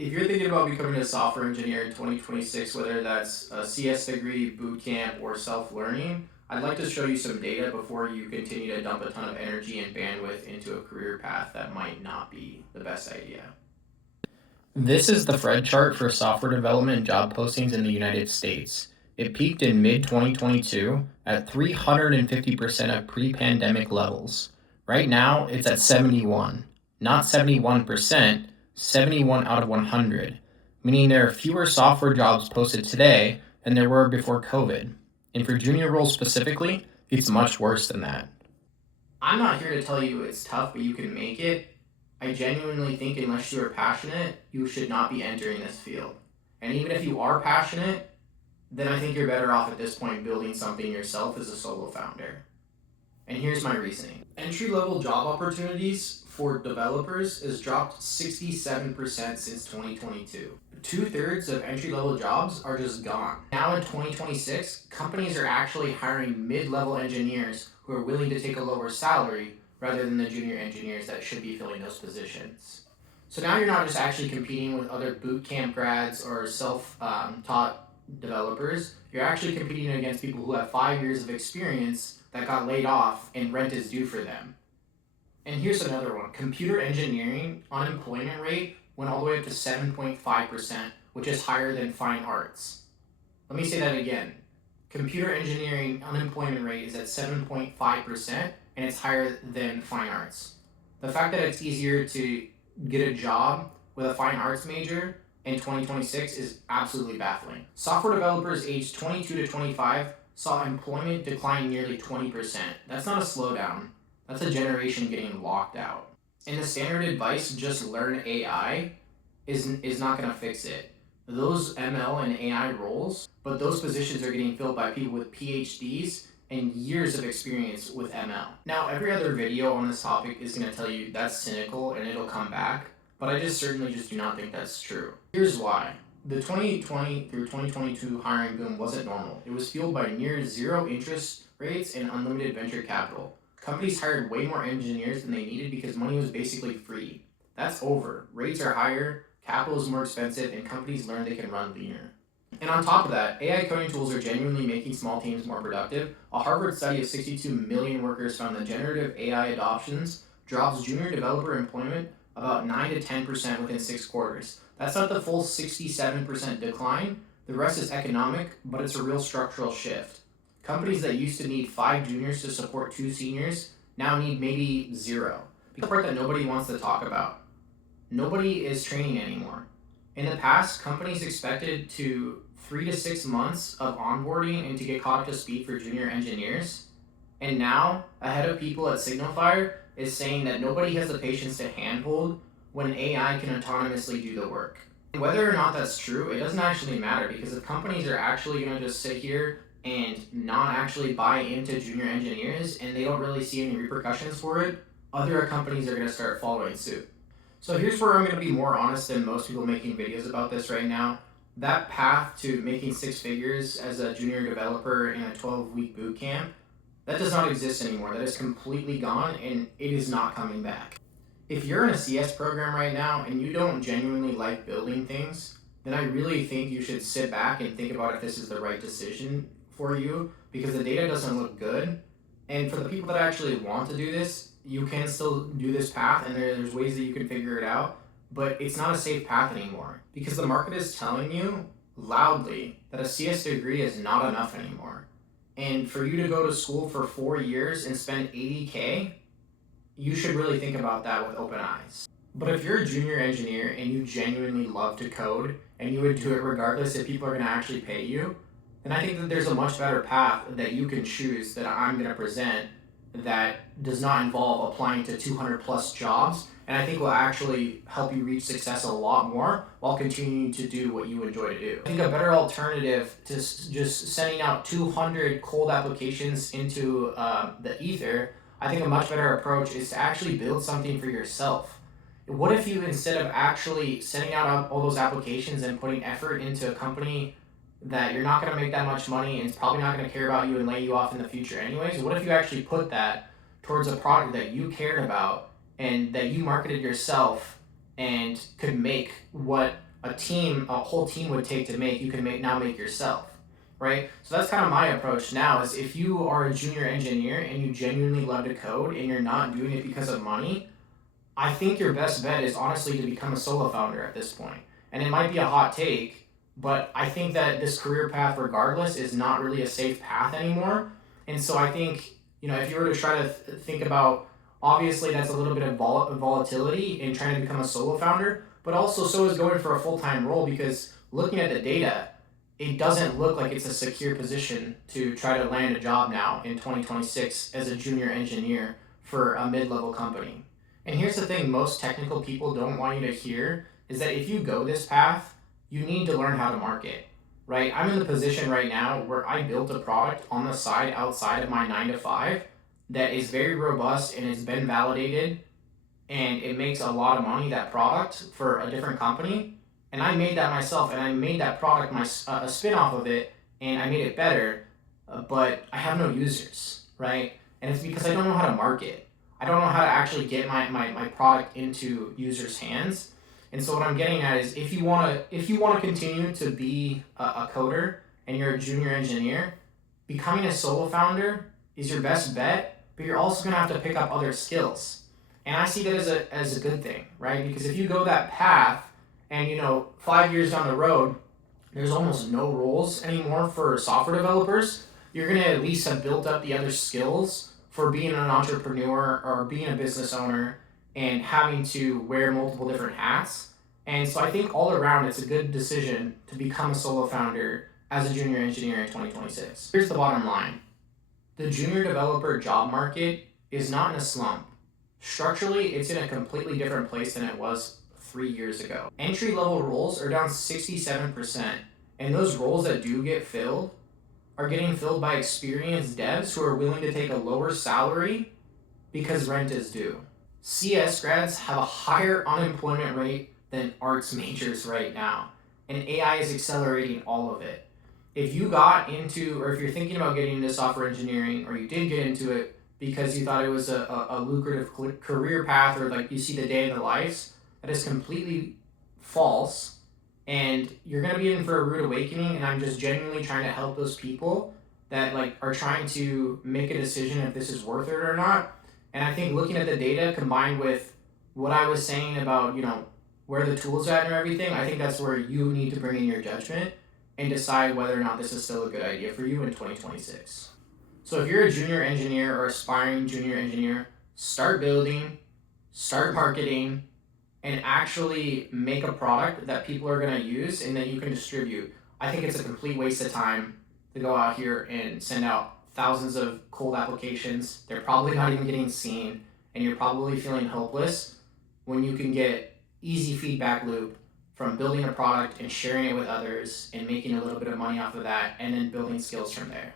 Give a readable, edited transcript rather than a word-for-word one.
If you're thinking about becoming a software engineer in 2026, whether that's a CS degree, boot camp, or self-learning, I'd like to show you some data before you continue to dump a ton of energy and bandwidth into a career path that might not be the best idea. This is the Fred chart for software development job postings in the United States. It peaked in mid-2022 at 350% of pre-pandemic levels. Right now, it's at 71. Not 71%, 71 out of 100, meaning there are fewer software jobs posted today than there were before COVID. And for junior roles specifically, it's much worse than that. I'm not here to tell you it's tough, but you can make it. I genuinely think unless you are passionate, you should not be entering this field. And even if you are passionate, then I think you're better off at this point building something yourself as a solo founder. And here's my reasoning. Entry-level job opportunities for developers has dropped 67% since 2022. 2/3 of entry-level jobs are just gone. Now in 2026, companies are actually hiring mid-level engineers who are willing to take a lower salary rather than the junior engineers that should be filling those positions. So now you're not just actually competing with other boot camp grads or self-taught developers, you're actually competing against people who have 5 years of experience that got laid off and rent is due for them. And here's another one. Computer engineering unemployment rate went all the way up to 7.5%, which is higher than fine arts. Let me say that again. Computer engineering unemployment rate is at 7.5%, and it's higher than fine arts. The fact that it's easier to get a job with a fine arts major in 2026 is absolutely baffling. Software developers aged 22 to 25 saw employment decline nearly 20%. That's not a slowdown. That's a generation getting locked out. And the standard advice, just learn AI, is not going to fix it. Those ML and AI roles, but those positions are getting filled by people with PhDs and years of experience with ML. Now, every other video on this topic is going to tell you that's cynical and it'll come back, but I certainly do not think that's true. Here's why. The 2020 through 2022 hiring boom wasn't normal. It was fueled by near zero interest rates and unlimited venture capital. Companies hired way more engineers than they needed because money was basically free. That's over. Rates are higher, capital is more expensive, and companies learn they can run leaner. And on top of that, AI coding tools are genuinely making small teams more productive. A Harvard study of 62 million workers found that generative AI adoptions drops junior developer employment about 9 to 10% within 6 quarters. That's not the full 67% decline. The rest is economic, but it's a real structural shift. Companies that used to need 5 juniors to support 2 seniors now need maybe 0. The part that nobody wants to talk about. Nobody is training anymore. In the past, companies expected 3 to 6 months of onboarding and to get caught up to speed for junior engineers. And now, a head of people at Signify is saying that nobody has the patience to handhold when AI can autonomously do the work. Whether or not that's true, it doesn't actually matter, because if companies are actually going to just sit here and not actually buy into junior engineers and they don't really see any repercussions for it, other companies are going to start following suit. So here's where I'm going to be more honest than most people making videos about this right now. That path to making 6 figures as a junior developer in a 12-week boot camp, that does not exist anymore. That is completely gone, and it is not coming back. If you're in a CS program right now and you don't genuinely like building things, then I really think you should sit back and think about if this is the right decision for you, because the data doesn't look good. And for the people that actually want to do this, you can still do this path, and there's ways that you can figure it out, but it's not a safe path anymore, because the market is telling you loudly that a CS degree is not enough anymore. And for you to go to school for 4 years and spend $80K, you should really think about that with open eyes. But if you're a junior engineer and you genuinely love to code and you would do it regardless if people are going to actually pay you, then I think that there's a much better path that you can choose that I'm going to present that does not involve applying to 200 plus jobs, and I think will actually help you reach success a lot more while continuing to do what you enjoy to do. I think a better alternative to just sending out 200 cold applications into the ether, I think a much better approach is to actually build something for yourself. What if you, instead of actually sending out all those applications and putting effort into a company that you're not going to make that much money and it's probably not going to care about you and lay you off in the future anyways, what if you actually put that towards a product that you cared about and that you marketed yourself and could make what a whole team would take to make, you can make yourself, right? So that's kind of my approach now. Is if you are a junior engineer and you genuinely love to code and you're not doing it because of money, I think your best bet is honestly to become a solo founder at this point. And it might be a hot take, but I think that this career path, regardless, is not really a safe path anymore. And so I think, if you were to try to think about, obviously that's a little bit of volatility in trying to become a solo founder, but also so is going for a full time role, because looking at the data, it doesn't look like it's a secure position to try to land a job now in 2026 as a junior engineer for a mid level company. And here's the thing most technical people don't want you to hear is that if you go this path, you need to learn how to market, right? I'm in the position right now where I built a product on the side outside of my 9 to 5 that is very robust and it's been validated and it makes a lot of money, that product, for a different company. And I made that myself, and I made that product a spin off of it, and I made it better, but I have no users, right? And it's because I don't know how to market. I don't know how to actually get my product into users' hands. And so what I'm getting at is, if you wanna continue to be a coder and you're a junior engineer, becoming a solo founder is your best bet, but you're also gonna have to pick up other skills. And I see that as a good thing, right? Because if you go that path and 5 years down the road, there's almost no roles anymore for software developers, you're gonna at least have built up the other skills for being an entrepreneur or being a business owner and having to wear multiple different hats. And so I think all around it's a good decision to become a solo founder as a junior engineer in 2026. Here's the bottom line. The junior developer job market is not in a slump. Structurally, it's in a completely different place than it was 3 years ago. Entry level roles are down 67%, and those roles that do get filled are getting filled by experienced devs who are willing to take a lower salary because rent is due. CS grads have a higher unemployment rate than arts majors right now, and AI is accelerating all of it. If you got into, or if you're thinking about getting into software engineering, or you did get into it because you thought it was a lucrative career path, or like you see the day in the lives, that is completely false. And you're going to be in for a rude awakening. And I'm just genuinely trying to help those people that are trying to make a decision if this is worth it or not. And I think looking at the data combined with what I was saying about, where the tools are at and everything, I think that's where you need to bring in your judgment and decide whether or not this is still a good idea for you in 2026. So if you're a junior engineer or aspiring junior engineer, start building, start marketing, and actually make a product that people are going to use and that you can distribute. I think it's a complete waste of time to go out here and send out thousands of cold applications. They're probably not even getting seen, and you're probably feeling hopeless when you can get easy feedback loop from building a product and sharing it with others and making a little bit of money off of that, and then building skills from there.